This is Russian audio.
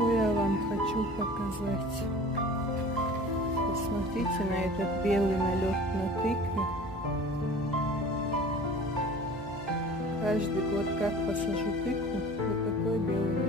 Что я вам хочу показать? Посмотрите на этот белый налет на тыкве. Каждый год как посажу тыкву, вот такой белый